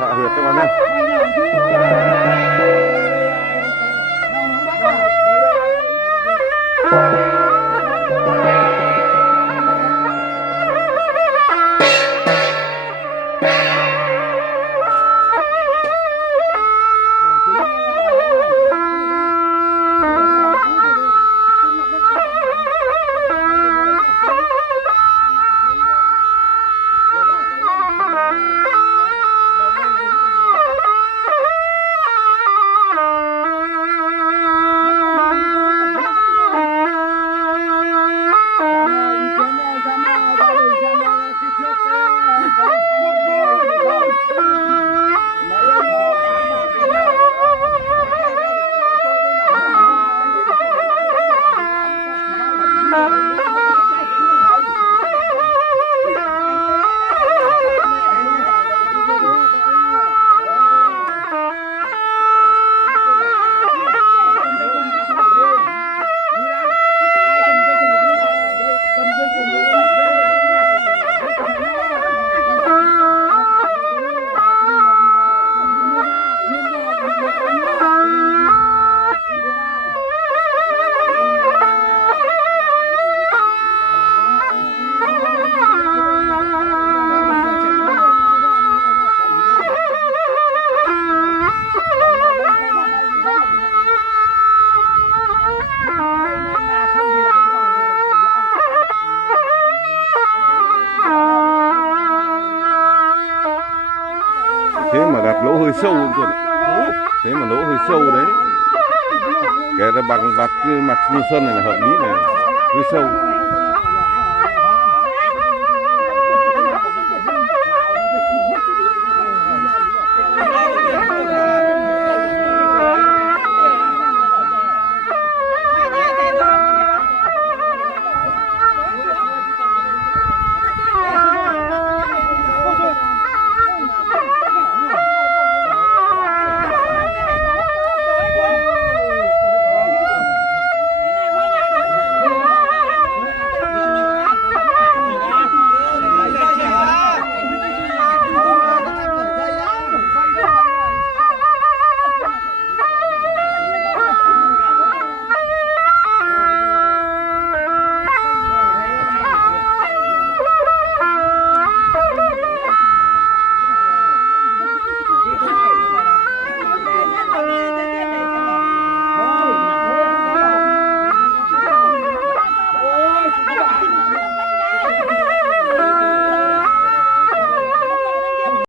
hạ huyệt cho bạn em. Thế mà đặt lỗ hơi sâu luôn rồi. Thế mà lỗ hơi sâu đấy. Kể ra bằng bạt như mặt như Xuân này là hợp lý này. Hơi sâu.